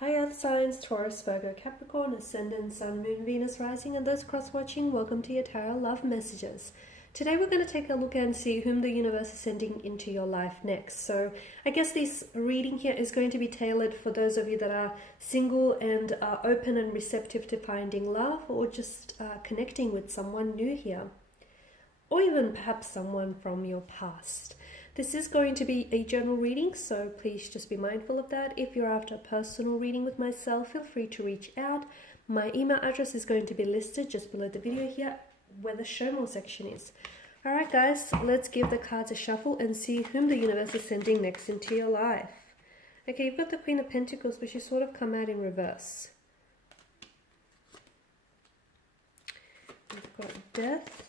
Hi Earth signs, Taurus, Virgo, Capricorn, Ascendant, Sun, Moon, Venus, Rising, and those cross-watching, welcome to your Tarot Love Messages. Today we're going to take a look and see whom the universe is sending into your life next. So I guess this reading here is going to be tailored for those of you that are single and are open and receptive to finding love, or just connecting with someone new here, or even perhaps someone from your past. This is going to be a general reading, so please just be mindful of that. If you're after a personal reading with myself, feel free to reach out. My email address is going to be listed just below the video here, where the show more section is. Alright guys, let's give the cards a shuffle and see whom the universe is sending next into your life. Okay, you've got the Queen of Pentacles, but she's sort of come out in reverse. We've got Death.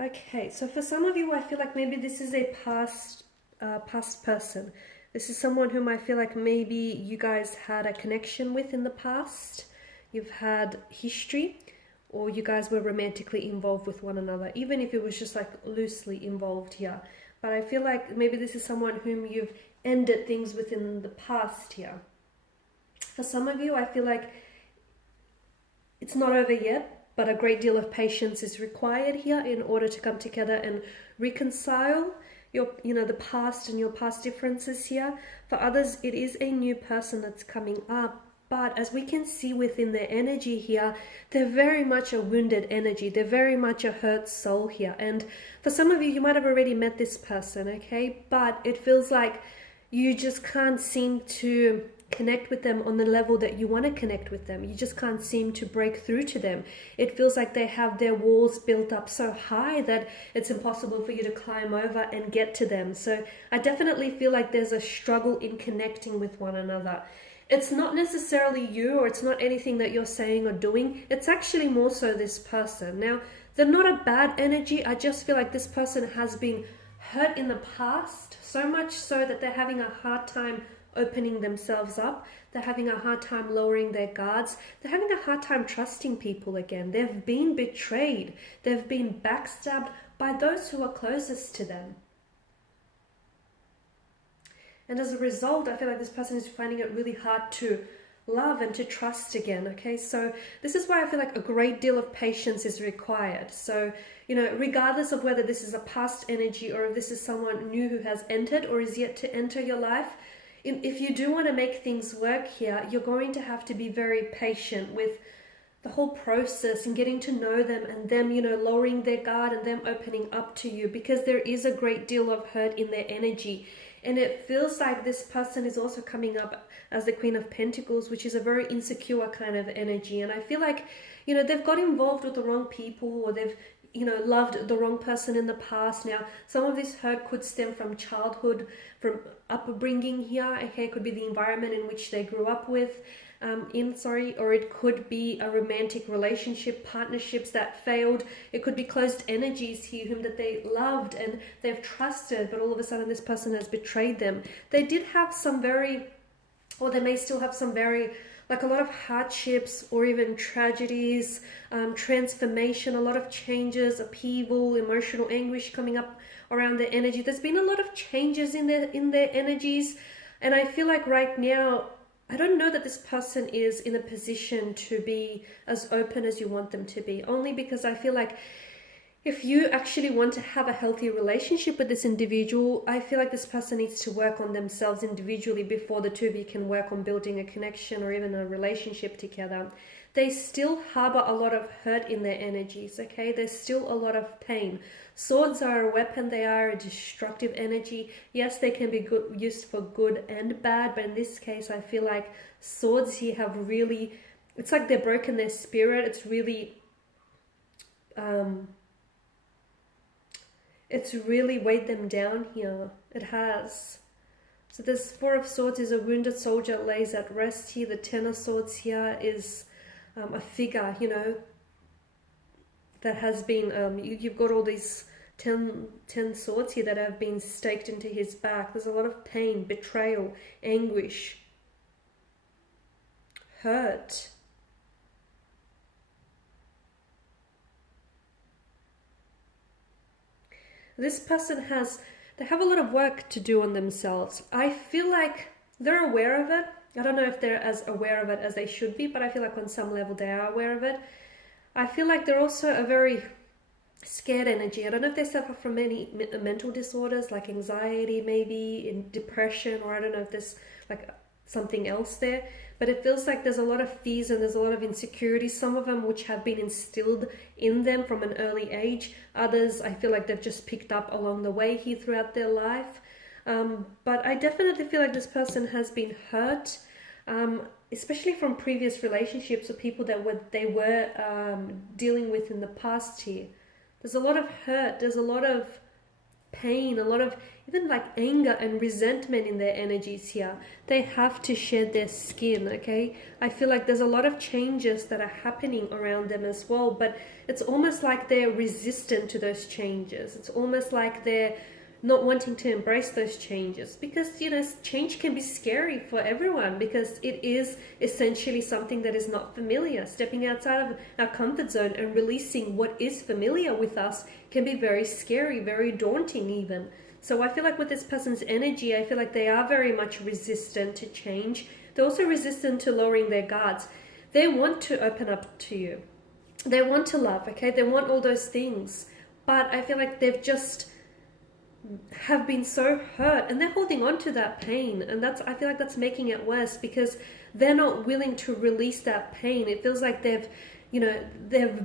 Okay, so for some of you, I feel like maybe this is a past person. This is someone whom I feel like maybe you guys had a connection with in the past. You've had history, or you guys were romantically involved with one another, even if it was just like loosely involved here. But I feel like maybe this is someone whom you've ended things with in the past here. For some of you, I feel like it's not over yet, but a great deal of patience is required here in order to come together and reconcile the past and your past differences here. For others, it is a new person that's coming up, but as we can see within their energy here, they're very much a wounded energy. They're very much a hurt soul here. And for some of you, you might have already met this person, okay? But it feels like you just can't seem to connect with them on the level that you want to connect with them. You just can't seem to break through to them. It feels like they have their walls built up so high that it's impossible for you to climb over and get to them. So I definitely feel like there's a struggle in connecting with one another. It's not necessarily you, or it's not anything that you're saying or doing. It's actually more so this person. Now, they're not a bad energy. I just feel like this person has been hurt in the past, so much so that they're having a hard time opening themselves up. They're having a hard time lowering their guards. They're having a hard time trusting people again. They've been betrayed. They've been backstabbed by those who are closest to them. And as a result, I feel like this person is finding it really hard to love and to trust again. Okay, so this is why I feel like a great deal of patience is required. So, regardless of whether this is a past energy or if this is someone new who has entered or is yet to enter your life, if you do want to make things work here, you're going to have to be very patient with the whole process and getting to know them, and them, lowering their guard and them opening up to you, because there is a great deal of hurt in their energy. And it feels like this person is also coming up as the Queen of Pentacles, which is a very insecure kind of energy. And I feel like, they've got involved with the wrong people, or they've loved the wrong person in the past. Now, some of this hurt could stem from childhood, from upbringing here. Okay, it could be the environment in which they grew up with, or it could be a romantic relationship, partnerships that failed. It could be closed energies here, whom that they loved and they've trusted, but all of a sudden this person has betrayed them. They did have they may still have some very, like a lot of hardships or even tragedies, transformation, a lot of changes, upheaval, emotional anguish coming up around their energy. There's been a lot of changes in their energies, and I feel like right now, I don't know that this person is in a position to be as open as you want them to be, only because I feel like if you actually want to have a healthy relationship with this individual, I feel like this person needs to work on themselves individually before the two of you can work on building a connection or even a relationship together. They still harbor a lot of hurt in their energies, okay? There's still a lot of pain. Swords are a weapon. They are a destructive energy. Yes, they can be used for good and bad, but in this case, I feel like swords here have really, it's like they're broken their spirit. It's really, it's really weighed them down here. It has. So this Four of Swords is a wounded soldier lays at rest here. The Ten of Swords here is a figure, that has been, you've got all these 10 swords here that have been staked into his back. There's a lot of pain, betrayal, anguish. hurt. This person they have a lot of work to do on themselves. I feel like they're aware of it. I don't know if they're as aware of it as they should be, but I feel like on some level they are aware of it. I feel like they're also a very scared energy. I don't know if they suffer from any mental disorders like anxiety, maybe in depression, or I don't know if there's like something else there, but it feels like there's a lot of fears and there's a lot of insecurities, some of them which have been instilled in them from an early age. Others I feel like they've just picked up along the way here throughout their life. But I definitely feel like this person has been hurt, especially from previous relationships or people that they were dealing with in the past here. There's a lot of hurt, there's a lot of pain, a lot of even like anger and resentment in their energies here. They have to shed their skin, okay? I feel like there's a lot of changes that are happening around them as well, but it's almost like they're resistant to those changes. It's almost like they're not wanting to embrace those changes, because you know, change can be scary for everyone, because it is essentially something that is not familiar. Stepping outside of our comfort zone and releasing what is familiar with us can be very scary, very daunting even. So I feel like with this person's energy, I feel like they are very much resistant to change. They're also resistant to lowering their guards. They want to open up to you. They want to love, okay? They want all those things. But I feel like they've just have been so hurt and they're holding on to that pain, and I feel like that's making it worse, because they're not willing to release that pain. It feels like they're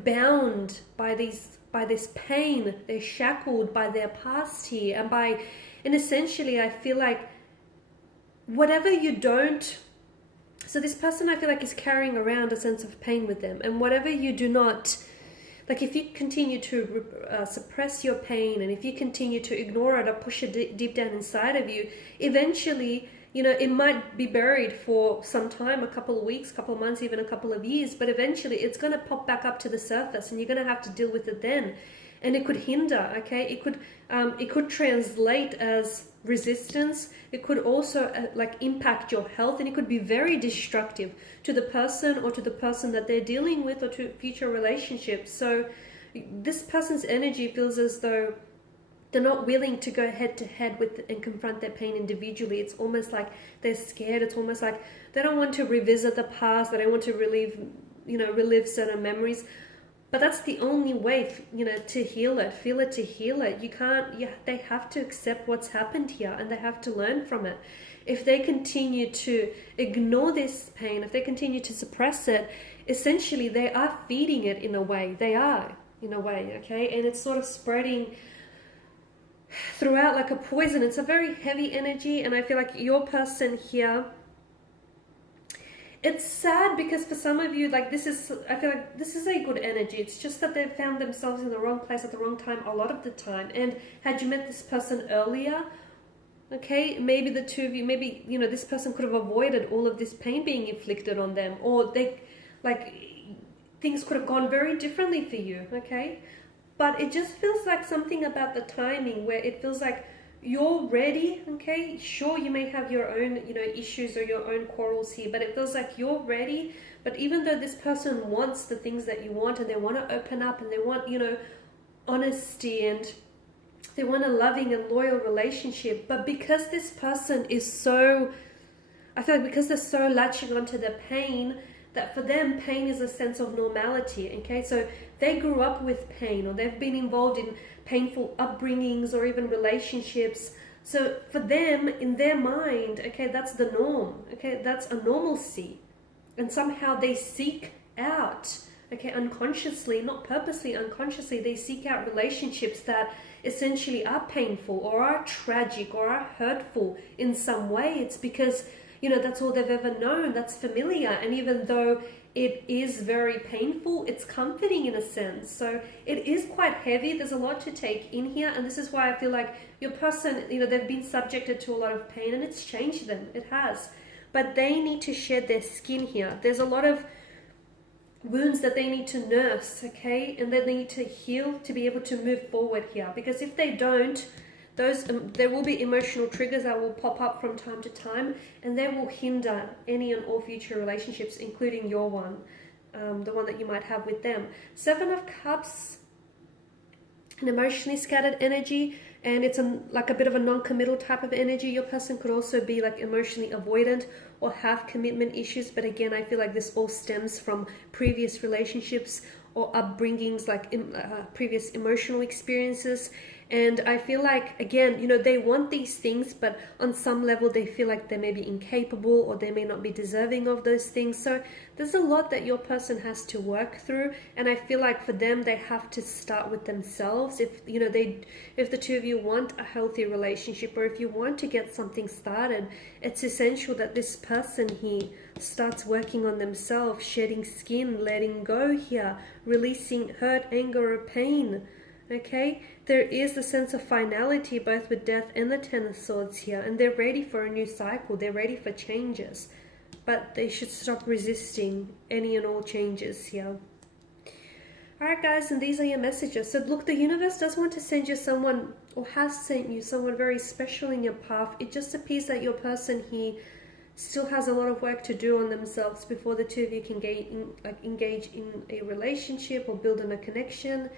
bound by this pain. They're shackled by their past here, and essentially I feel like whatever you don't, so this person I feel like is carrying around a sense of pain with them, and whatever you do not, like if you continue to suppress your pain, and if you continue to ignore it or push it deep down inside of you, eventually, you know, it might be buried for some time, a couple of weeks, couple of months, even a couple of years, but eventually it's going to pop back up to the surface, and you're going to have to deal with it then. And it could hinder, okay? It could translate as resistance. It could also like impact your health, and it could be very destructive to the person or to the person that they're dealing with, or to future relationships. So this person's energy feels as though they're not willing to go head to head with and confront their pain individually. It's almost like they're scared. It's almost like they don't want to revisit the past. They don't want to relive certain memories. But that's the only way, you know, to heal it. Feel it to heal it. They have to accept what's happened here, and they have to learn from it. If they continue to ignore this pain, if they continue to suppress it, essentially they are feeding it in a way. They are, in a way, okay? And it's sort of spreading throughout like a poison. It's a very heavy energy, and I feel like your person here, it's sad because for some of you, like I feel like this is a good energy. It's just that they've found themselves in the wrong place at the wrong time a lot of the time. And had you met this person earlier, okay, maybe the two of you, maybe, you know, this person could have avoided all of this pain being inflicted on them, or things could have gone very differently for you, okay? But it just feels like something about the timing where it feels like you're ready, okay? Sure, you may have your own, you know, issues or your own quarrels here, but it feels like you're ready. But even though this person wants the things that you want, and they want to open up, and they want, you know, honesty, and they want a loving and loyal relationship, but because this person is so, I feel like because they're so latching onto the pain, that for them, pain is a sense of normality, okay? So they grew up with pain, or they've been involved in painful upbringings or even relationships. So for them, in their mind, okay, that's the norm, okay? That's a normalcy. And somehow they seek out, okay, unconsciously, not purposely, unconsciously, they seek out relationships that essentially are painful or are tragic or are hurtful in some way. It's because, you know, that's all they've ever known. That's familiar. And even though it is very painful, it's comforting in a sense. So it is quite heavy. There's a lot to take in here. And this is why I feel like your person, you know, they've been subjected to a lot of pain, and it's changed them. It has. But they need to shed their skin here. There's a lot of wounds that they need to nurse, okay? And that they need to heal to be able to move forward here. Because if they don't, those there will be emotional triggers that will pop up from time to time, and they will hinder any and all future relationships, including your one, the one that you might have with them. Seven of Cups, an emotionally scattered energy, and it's like a bit of a non-committal type of energy. Your person could also be like emotionally avoidant or have commitment issues, but again, I feel like this all stems from previous relationships or upbringings, like previous emotional experiences. And I feel like, again, you know, they want these things, but on some level they feel like they may be incapable, or they may not be deserving of those things. So there's a lot that your person has to work through, and I feel like for them, they have to start with themselves. If, you know, if the two of you want a healthy relationship, or if you want to get something started, it's essential that this person here starts working on themselves, shedding skin, letting go here, releasing hurt, anger, or pain. Okay, there is a sense of finality both with Death and the Ten of Swords here, and they're ready for a new cycle, they're ready for changes, but they should stop resisting any and all changes here. Alright guys, and these are your messages. So look, the universe does want to send you someone, or has sent you someone very special in your path. It just appears that your person here still has a lot of work to do on themselves before the two of you can engage in a relationship or build on a connection.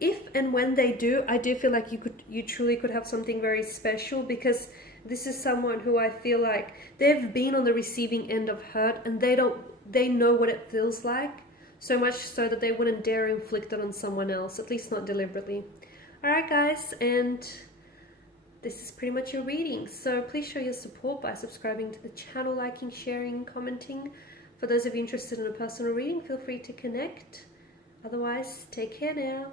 If and when they do, I do feel like you truly could have something very special, because this is someone who I feel like they've been on the receiving end of hurt, and they know what it feels like, so much so that they wouldn't dare inflict it on someone else, at least not deliberately. Alright guys, and this is pretty much your reading. So please show your support by subscribing to the channel, liking, sharing, commenting. For those of you interested in a personal reading, feel free to connect. Otherwise, take care now.